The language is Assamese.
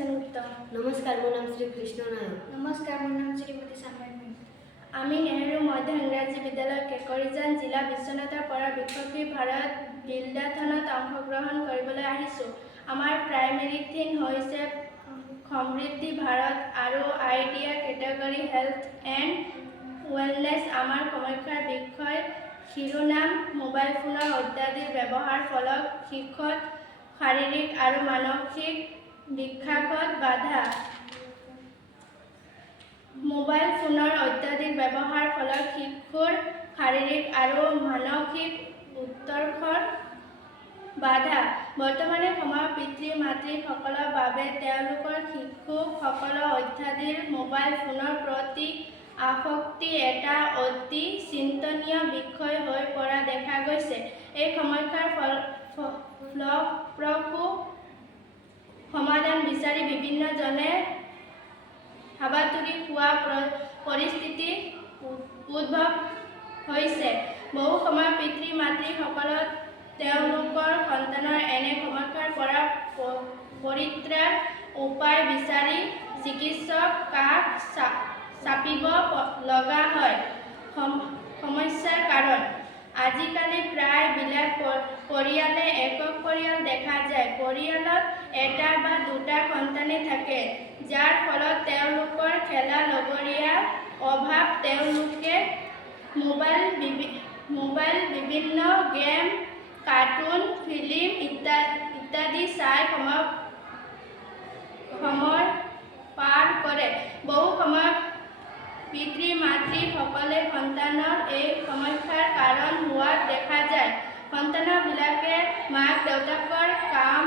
সেনগুপ্ত। নমস্কাৰ, মোৰ নাম শ্ৰী কৃষ্ণ নায়ক। নমস্কাৰ, মোৰ নাম শ্ৰীমতী সাময়িনী। আমি নেহেৰু মধ্য ইংৰাজী বিদ্যালয় কেকৰিজান জিলা বিশ্বনাথৰ পৰা বিকশিত ভাৰত বিল্ডাথনত অংশগ্ৰহণ কৰিবলৈ আহিছোঁ। আমাৰ প্ৰাইমেৰী থিম হৈছে সমৃদ্ধি ভাৰত আৰু idea category health and wellness. আমাৰ সমীক্ষাৰ বিষয় শিৰোনাম মোবাইল ফোনৰ অত্যাধিক ব্যৱহাৰ ফলত শিশুত শাৰীৰিক আৰু মানসিক বিকাশত বাধা। মোবাইল ফোনৰ অত্যাধিক ব্যৱহাৰ ফলত শিশুৰ শাৰীৰিক আৰু মানসিক উৎকৰ্ষত বাধা। বৰ্তমানে সময়ত পিতৃ মাতৃসকলৰ বাবে তেওঁলোকৰ শিশুসকলৰ অত্যাধিক মোবাইল ফোনৰ প্ৰতি আসক্তি এটা অতি চিন্তনীয় বিষয় হৈ পৰা দেখা গৈছে। এই সমস্যাৰ ফলপ্ৰসূ সমাধান বিচাৰি বিভিন্নজনে হাবাথুৰি খোৱা পৰিস্থিতি উদ্ভৱ হৈছে। বহু সময়ত পিতৃ মাতৃসকলক তেওঁলোকৰ সন্তানৰ এনে সমস্যাৰ পৰা পৰিত্ৰাণ উপায় বিচাৰি চিকিৎসকৰ কাষ চাপিব লগা হয়। সমস্যাৰ কাৰণ আজিকালি প্ৰায় বিলাক পৰিয়ালে একক পৰিয়াল দেখা যায়। পৰিয়ালত এটা বা দুটা সন্তানেই থাকে, যাৰ ফলত তেওঁলোকৰ খেলা লগৰীয়াৰ অভাৱ। তেওঁলোকে মোবাইল বিভিন্ন গেম, কাৰ্টুন, ফিল্ম ইত্যাদি চাই সময় পাৰ কৰে। বহু সময়ত পিতৃ মাতৃসকলে সন্তানৰ এই সমস্যাৰ কাৰণ হোৱা দেখা যায়। সন্তানবিলাকে মাক দেউতাকৰ কাম